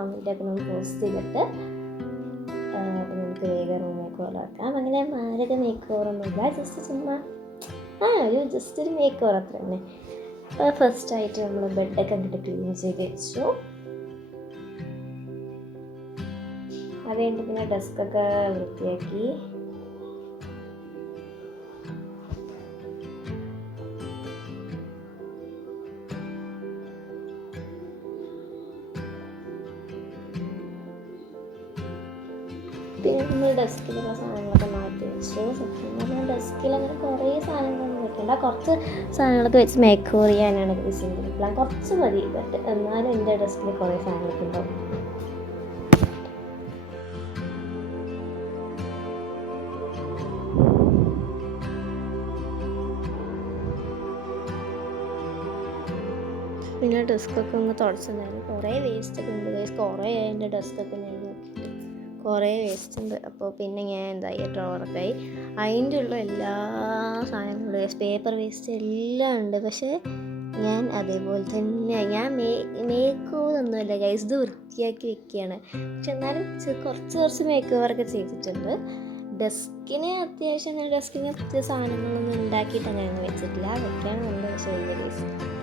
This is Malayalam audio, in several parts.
കമൻറ്റൊക്കെ നമുക്ക് പോസ്റ്റ് ചെയ്തിട്ട് നമുക്ക് വേഗം റൂം മേക്ക് ഓവർ ആക്കാം. അങ്ങനെ മാരക മേക്ക് ഓവറൊന്നുമില്ല, ജസ്റ്റ് ചുമ്മാ ജസ്റ്റ് ഒരു മേക്ക് ഓവർ അത്ര തന്നെ. അപ്പോൾ ഫസ്റ്റായിട്ട് നമ്മൾ ബെഡൊക്കെ കണ്ടിട്ട് ക്ലീൻ ചെയ്ത് വെച്ചു. അത് കഴിഞ്ഞിട്ട് പിന്നെ ഡെസ്കൊക്കെ വൃത്തിയാക്കി. പിന്നെ നമ്മൾ ഡെസ്കിലുള്ള സാധനങ്ങളൊക്കെ മാറ്റി വെച്ചു. സത്യം പറഞ്ഞാൽ ഡെസ്കിൽ അങ്ങനെ കുറേ സാധനങ്ങളൊന്നും വെക്കണ്ട, കുറച്ച് സാധനങ്ങളൊക്കെ വെച്ച് മേക്ക് ഓവർ ചെയ്യാനാണ് സിമ്പിൾ പ്ലാൻ. കുറച്ച് മതി, ബട്ട് എന്നാലും എൻ്റെ ഡെസ്കിൽ കുറേ സാധനങ്ങളൊക്കെ ഉണ്ടാവും. പിന്നെ ഡെസ്കൊക്കെ ഒന്ന് തുടച്ചിട്ടുണ്ടായിരുന്നു. കുറേ വേസ്റ്റൊക്കെ ഉണ്ട് ഗൈസ്, കുറേ എൻ്റെ ഡെസ്കൊക്കെ ഞാൻ നോക്കിയിട്ട് കുറേ വേസ്റ്റ് ഉണ്ട്. അപ്പോൾ പിന്നെ ഞാൻ എന്തായി ഡ്രോവറൊക്കെ ആയി. അതിൻ്റെ ഉള്ള എല്ലാ സാധനങ്ങളും പേപ്പർ വേസ്റ്റ് എല്ലാം ഉണ്ട്. പക്ഷേ ഞാൻ അതേപോലെ തന്നെ ഞാൻ മേക്ക് ഓവറൊന്നുമില്ല ഗൈസ്, ഇത് വൃത്തിയാക്കി വെക്കുകയാണ്. പക്ഷെ എന്നാലും കുറച്ച് മേക്ക് ഓവറൊക്കെ ചെയ്തിട്ടുണ്ട്. ഡെസ്കിന് അത്യാവശ്യം അങ്ങനെ ഡെസ്കിന് പ്രത്യേക സാധനങ്ങളൊന്നും ഉണ്ടാക്കിയിട്ട് അങ്ങനെയൊന്നും വെച്ചിട്ടില്ല, വെക്കാനുണ്ട്. പക്ഷേ വലിയ വേസ്റ്റ്.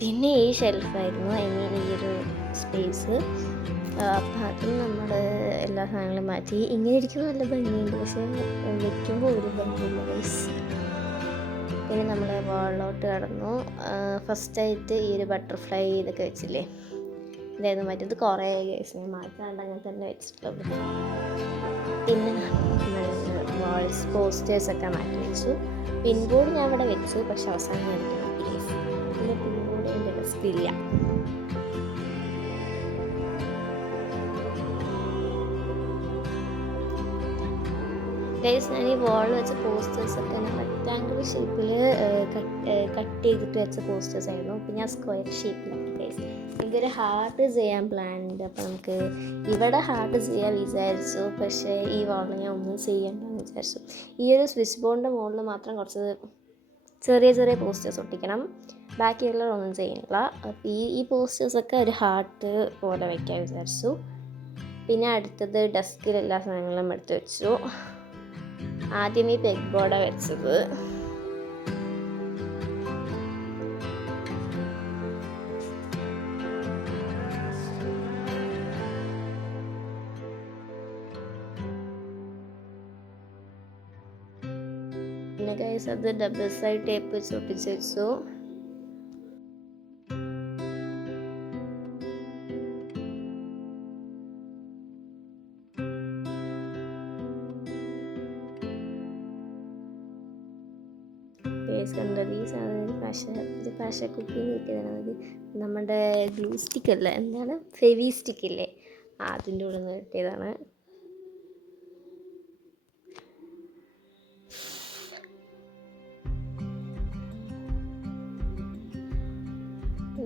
പിന്നെ ഈ ഷെൽഫായിരുന്നു, ഈ ഒരു സ്പേസ്. അപ്പം അതിൽ നമ്മൾ എല്ലാ സാധനങ്ങളും മാറ്റി. ഇങ്ങനെ ഇരിക്കുമ്പോൾ നല്ല ഭംഗിയുണ്ട്, പക്ഷേ വെക്കുമ്പോൾ ഒരു ഭംഗിയില്ല ഗൈസ്. പിന്നെ നമ്മൾ വാളിലോട്ട് കടന്നു. ഫസ്റ്റായിട്ട് ഈ ഒരു ബട്ടർഫ്ലൈ ഇതൊക്കെ വെച്ചില്ലേ, ഇതായിരുന്നു മാറ്റിയത്. കുറേ ഗൈസ് ഞാൻ മാറ്റാണ്ട് അങ്ങനെ തന്നെ വെച്ചിട്ടുള്ളത്. പിന്നെ വാൾസ് പോസ്റ്റേഴ്സൊക്കെ മാറ്റി വെച്ചു. പിൻബോർഡ് ഞാൻ ഇവിടെ വെച്ചു, പക്ഷെ അവസാനം എടുക്കണം പ്ലീസ്. പിന്നെ പിൻബോർഡ് എൻ്റെ ഡെസ്കിലില്ല. ഗൈസ് ഞാൻ ഈ വാളിൽ വെച്ച പോസ്റ്റേഴ്സൊക്കെ റെക്റ്റാങ്കിൾ ഷേപ്പിൽ കട്ട് ചെയ്തിട്ട് വെച്ച പോസ്റ്റേഴ്സ് ആയിരുന്നു. പിന്നെ ഞാൻ സ്ക്വയർ ഷേപ്പിലാക്കി ഗൈസ്. എനിക്കൊരു ഹാർട്ട് ചെയ്യാൻ പ്ലാൻ ഉണ്ട്. അപ്പോൾ നമുക്ക് ഇവിടെ ഹാർട്ട് ചെയ്യാൻ വിചാരിച്ചു, പക്ഷേ ഈ വാളിൽ ഞാൻ ഒന്നും ചെയ്യണ്ടെന്ന് വിചാരിച്ചു. ഈ ഒരു സ്വിച്ച് ബോർഡിൻ്റെ മുകളിൽ മാത്രം കുറച്ച് ചെറിയ പോസ്റ്റേഴ്സ് ഒട്ടിക്കണം, ബാക്കിയുള്ള ഒന്നും ചെയ്യണില്ല. അപ്പോൾ ഈ പോസ്റ്റേഴ്സൊക്കെ ഒരു ഹാർട്ട് പോലെ വയ്ക്കാൻ വിചാരിച്ചു. പിന്നെ അടുത്തത് ഡെസ്കിൽ എല്ലാ സാധനങ്ങളും എടുത്ത് വെച്ചു. ആദ്യം ഈ പെഗ് ബോർഡാണ് വെച്ചത്. പിന്നെ ഗൈസ് അത് ഡബിൾ സൈഡ് ടേപ്പ് വെച്ച് ഒട്ടിച്ച് വെച്ചു. കണ്ടത് ഈ സാധനം ഇത് പാഷ കുക്കിങ് കിട്ടിയതാണ്. അത് നമ്മുടെ ഗ്ലൂ സ്റ്റിക്ക് അല്ല, എന്താണ് ഫെവി സ്റ്റിക്കില്ലേ, അതിൻ്റെ ഉള്ളിൽ നിന്ന് കിട്ടിയതാണ്.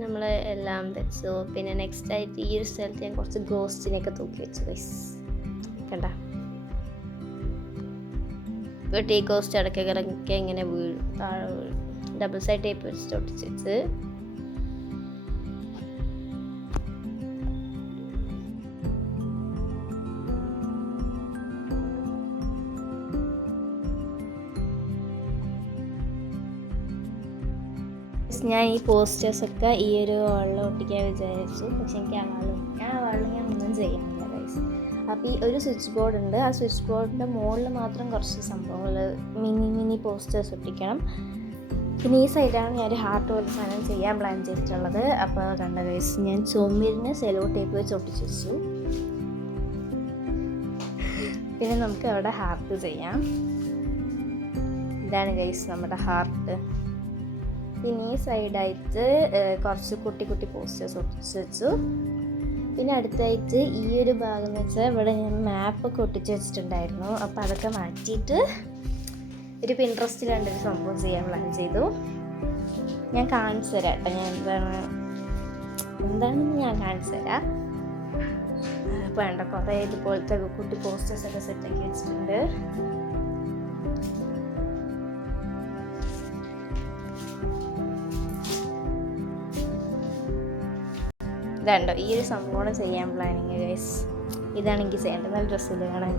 നമ്മൾ എല്ലാം വെച്ചു. പിന്നെ നെക്സ്റ്റ് ആയിട്ട് ഈ ഒരു സ്ഥലത്ത് ഞാൻ കുറച്ച് ഗോസ്റ്റിനെയൊക്കെ തൂക്കി വെച്ചു ഗൈസ്, കണ്ട. ടീ കോസ്റ്റ് ഇടയ്ക്കൊക്കെ ഇങ്ങനെ വീഴും, താഴെ വീഴും. ഡബിൾ സൈഡ് ടേപ്പ് വെച്ചിട്ട് ഒട്ടിച്ച് വെച്ച്. ഞാൻ ഈ പോസ്റ്റേഴ്സൊക്കെ ഈ ഒരു വാളിൽ ഒട്ടിക്കാൻ വിചാരിച്ചു, പക്ഷെ എനിക്ക് ആ വാളിൽ ഞാൻ ഒന്നും ചെയ്യുന്നില്ല ഗൈസ്. അപ്പോൾ ഈ ഒരു സ്വിച്ച് ബോർഡ് ഉണ്ട്, ആ സ്വിച്ച് ബോർഡിൻ്റെ മുകളിൽ മാത്രം കുറച്ച് സംഭവങ്ങൾ മിനി പോസ്റ്റേഴ്സ് ഒട്ടിക്കണം. പിന്നെ ഈ സൈഡാണ് ഞാൻ ഒരു ഹാർട്ട് പോലെ സാധനം ചെയ്യാൻ പ്ലാൻ ചെയ്തിട്ടുള്ളത്. അപ്പോൾ കണ്ട ഗൈസ്, ഞാൻ ചുമരിന് സെലോ ടേപ്പ് വെച്ച് ഒട്ടിച്ച് വെച്ചു. പിന്നെ നമുക്ക് അവിടെ ഹാർട്ട് ചെയ്യാം. ഇതാണ് ഗൈസ് നമ്മുടെ ഹാർട്ട്. പിന്നെ ഈ സൈഡായിട്ട് കുറച്ച് കുട്ടി പോസ്റ്റേഴ്സ് ഒട്ടിച്ച് വെച്ചു. പിന്നെ അടുത്തായിട്ട് ഈ ഒരു ഭാഗം എന്ന് വെച്ചാൽ ഇവിടെ ഞാൻ മാപ്പൊക്കെ ഒട്ടിച്ച് വെച്ചിട്ടുണ്ടായിരുന്നു. അപ്പോൾ അതൊക്കെ മാറ്റിയിട്ട് ഒരു പിൻട്രസ്റ്റിൽ കണ്ടൊരു സംഭവം ചെയ്യാൻ പ്ലാൻ ചെയ്തു. ഞാൻ കാണിച്ചു തരാം കേട്ടോ, ഞാൻ എന്താണെന്ന് ഞാൻ കാണിച്ചു തരാം. അപ്പോൾ വേണ്ട കുറേ ഇതുപോലത്തെ കുട്ടി പോസ്റ്റേഴ്സൊക്കെ സെറ്റാക്കി വെച്ചിട്ടുണ്ട്. ഇതുണ്ടോ ഈ ഒരു സംഭവം ചെയ്യാൻ പ്ലാനിങ് ഗൈസ്. ഇതാണ് എനിക്ക് ചെയ്യേണ്ടത്. നല്ല ഡ്രസ്സിൽ കാണാൻ.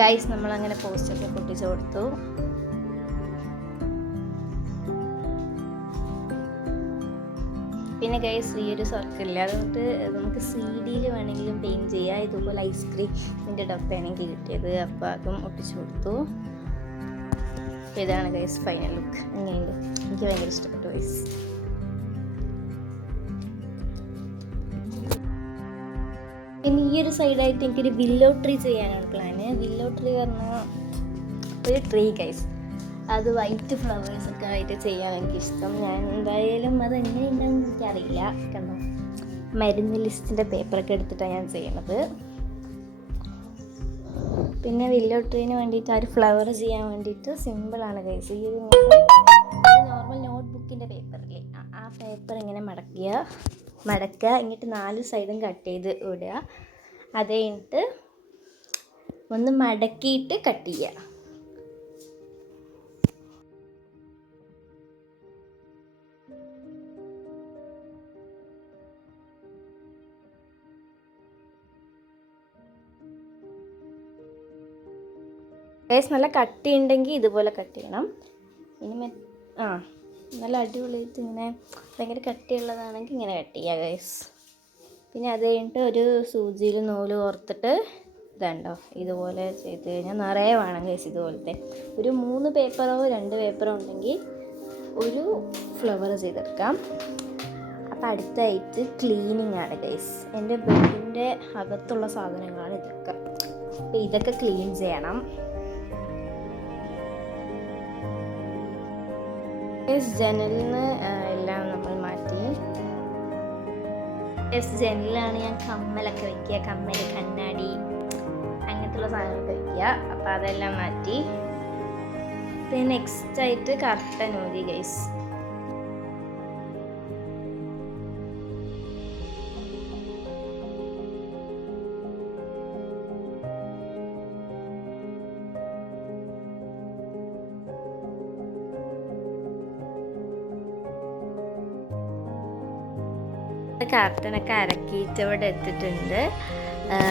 ഗൈസ് നമ്മളങ്ങനെ പോസ്റ്റൊക്കെ പൊട്ടിച്ചു കൊടുത്തു. പിന്നെ ഗൈസ് ഈ ഒരു സർക്കിളില്ല, അതുകൊണ്ട് നമുക്ക് CD വേണമെങ്കിലും പെയിൻറ്റ് ചെയ്യാം. ഇതുപോലെ ഐസ്ക്രീമിൻ്റെ ഡബ്ബയാണ് എനിക്ക് കിട്ടിയത്. അപ്പോൾ അതും ഒട്ടിച്ചു കൊടുത്തു. അപ്പോൾ ഇതാണ് ഗൈസ് ഫൈനൽ ലുക്ക്. അങ്ങനെയുണ്ട്, എനിക്ക് ഭയങ്കര ഇഷ്ടപ്പെട്ടു ഗൈസ്. പിന്നെ ഈ ഒരു സൈഡായിട്ട് എനിക്കൊരു വില്ലോ ട്രീ ചെയ്യാനാണ് പ്ലാന്. വില്ലോ ട്രീ പറഞ്ഞാൽ ഒരു ട്രീ ഗൈസ്, അത് വൈറ്റ് ഫ്ലവേഴ്സൊക്കെ ആയിട്ട് ചെയ്യാൻ എനിക്കിഷ്ടം. ഞാൻ എന്തായാലും അത് എങ്ങനെയുണ്ടാകുമെന്ന് എനിക്കറിയില്ല. കണ്ടോ, മരുന്ന് ലിസ്റ്റിൻ്റെ പേപ്പറൊക്കെ എടുത്തിട്ടാണ് ഞാൻ ചെയ്യണത്. പിന്നെ വില്ലോ ട്രീന് വേണ്ടിയിട്ട് ആ ഒരു ഫ്ലവർ ചെയ്യാൻ വേണ്ടിയിട്ട് സിമ്പിളാണ് ഗൈസ്. ഈ ഒരു നോർമൽ നോട്ട്ബുക്കിൻ്റെ പേപ്പറില്ലേ, ആ പേപ്പർ ഇങ്ങനെ മടക്കുക, എന്നിട്ട് 4 സൈഡും കട്ട് ചെയ്ത് ഇടുക. അത് കഴിഞ്ഞിട്ട് ഒന്ന് മടക്കിയിട്ട് കട്ട് ചെയ്യുക. ഗൈസ് നല്ല കട്ടി ഉണ്ടെങ്കിൽ ഇതുപോലെ കട്ട് ചെയ്യണം. ഇനി നല്ല അടിപൊളിയായിട്ട് ഇങ്ങനെ ഭയങ്കര കട്ടിയുള്ളതാണെങ്കിൽ ഇങ്ങനെ കട്ട് ചെയ്യുക ഗൈസ്. പിന്നെ അത് കഴിഞ്ഞിട്ട് ഒരു സൂചിയിൽ നൂല് കോർത്തിട്ട് ഇതുണ്ടോ ഇതുപോലെ ചെയ്ത് കഴിഞ്ഞാൽ നിറയെ വേണം ഗൈസ്. ഇതുപോലത്തെ ഒരു 3 പേപ്പറോ 2 പേപ്പറോ ഉണ്ടെങ്കിൽ ഒരു ഫ്ലവർ ചെയ്തെടുക്കാം. അപ്പോൾ അടുത്തായിട്ട് ക്ലീനിങ് ആണ് ഗൈസ്. എൻ്റെ ബെഡിൻ്റെ അകത്തുള്ള സാധനങ്ങളാണ് ഇതൊക്കെ. അപ്പോൾ ഇതൊക്കെ ക്ലീൻ ചെയ്യണം. ജനലിൽ നിന്ന് എല്ലാം നമ്മൾ മാറ്റി. ജനലിലാണ് ഞാൻ കമ്മലൊക്കെ വയ്ക്കുക, കമ്മൽ, കണ്ണാടി, അങ്ങനത്തുള്ള സാധനങ്ങളൊക്കെ വയ്ക്കുക. അപ്പോൾ അതെല്ലാം മാറ്റി. പിന്നെ നെക്സ്റ്റ് ആയിട്ട് കർട്ടൻ ഊരി ഗൈസ്. കാർട്ടനൊക്കെ അരക്കിയിട്ട് ഇവിടെ എത്തിയിട്ടുണ്ട്.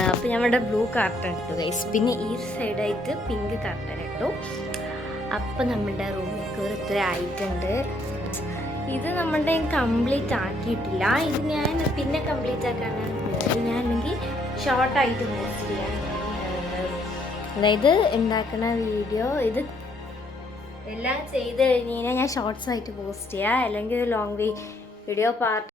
അപ്പോൾ ഞങ്ങളുടെ ബ്ലൂ കാർട്ടൺ ഇട്ടു ഗൈസ്. പിന്നെ ഈ സൈഡായിട്ട് പിങ്ക് കാർട്ടൺ ഇട്ടു. അപ്പോൾ നമ്മുടെ റൂമിൽ കയറി ഇത്ര ആയിട്ടുണ്ട്. ഇത് നമ്മളുടെ കംപ്ലീറ്റ് ആക്കിയിട്ടില്ല. ഇത് ഞാൻ പിന്നെ കംപ്ലീറ്റ് ആക്കാനാണ് പോകുന്നത്. ഞാൻ അല്ലെങ്കിൽ ഷോർട്ടായിട്ട് പോസ്റ്റ് ചെയ്യാൻ, അതായത് ഉണ്ടാക്കുന്ന വീഡിയോ ഇത് എല്ലാം ചെയ്ത് കഴിഞ്ഞ് കഴിഞ്ഞാൽ ഞാൻ ഷോർട്സ് ആയിട്ട് പോസ്റ്റ് ചെയ്യുക, അല്ലെങ്കിൽ ഒരു ലോങ് വീഡിയോ പാർട്ട്